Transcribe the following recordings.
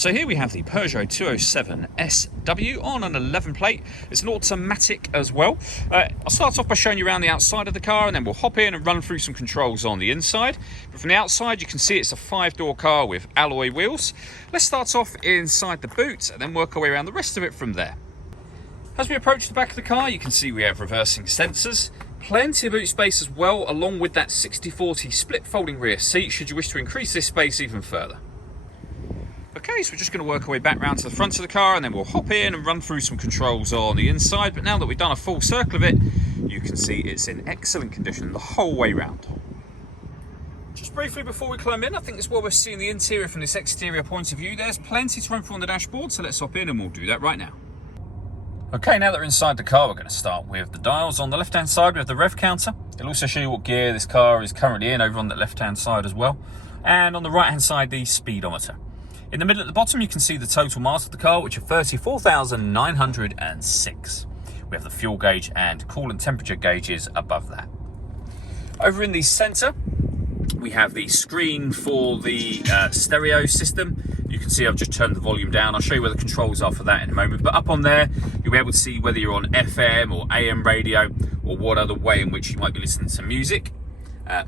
So here we have the Peugeot 207SW on an 11 plate. It's an automatic as well. I'll start off by showing you around the outside of the car, and then we'll hop in and run through some controls on the inside. But from the outside you can see it's a 5-door car with alloy wheels. Let's start off inside the boot and then work our way around the rest of it from there. As we approach the back of the car, you can see we have reversing sensors. Plenty of boot space as well, along with that 60/40 split folding rear seat should you wish to increase this space even further. Okay, so we're just going to work our way back round to the front of the car, and then we'll hop in and run through some controls on the inside. But now that we've done a full circle of it, you can see it's in excellent condition the whole way round. Just briefly before we climb in, I think it's well worth seeing the interior from this exterior point of view. There's plenty to run through on the dashboard, so let's hop in and we'll do that right now. Okay, now that we're inside the car, we're going to start with the dials. On the left-hand side, we have the rev counter. It'll also show you what gear this car is currently in over on the left-hand side as well. And on the right-hand side, the speedometer. In the middle at the bottom, you can see the total miles of the car, which are 34,906. We have the fuel gauge and coolant temperature gauges above that. Over in the center, we have the screen for the stereo system. You can see I've just turned the volume down. I'll show you where the controls are for that in a moment. But up on there, you'll be able to see whether you're on FM or AM radio, or what other way in which you might be listening to music.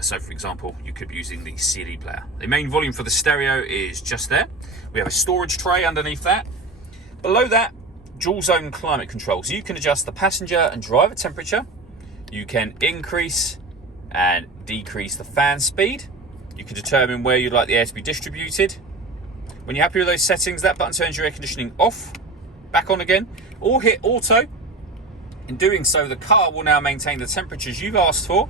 So for example, you could be using the CD player. The main volume for the stereo is just there. We have a storage tray underneath that. Below that, dual zone climate control. So you can adjust the passenger and driver temperature. You can increase and decrease the fan speed. You can determine where you'd like the air to be distributed. When you're happy with those settings, that button turns your air conditioning off, back on again, or hit auto. In doing so, the car will now maintain the temperatures you've asked for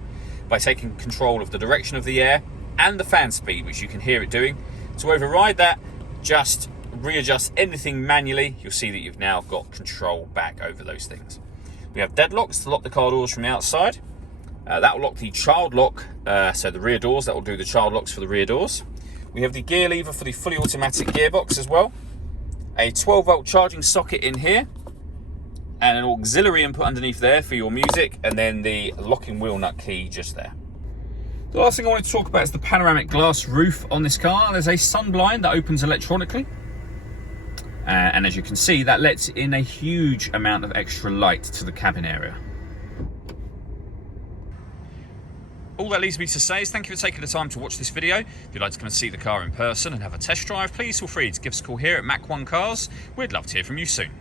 by taking control of the direction of the air and the fan speed, which you can hear it doing. To override that, just readjust anything manually. You'll see that you've now got control back over those things. We have deadlocks to lock the car doors from the outside. That will lock the child lock, so the rear doors, that will do the child locks for the rear doors. We have the gear lever for the fully automatic gearbox as well. A 12-volt charging socket in here, and an auxiliary input underneath there for your music, and then the locking wheel nut key just there. The last thing I wanted to talk about is the panoramic glass roof on this car. There's a sun blind that opens electronically. And as you can see, that lets in a huge amount of extra light to the cabin area. All that leaves me to say is thank you for taking the time to watch this video. If you'd like to come and see the car in person and have a test drive, please feel free to give us a call here at Mach 1 Cars. We'd love to hear from you soon.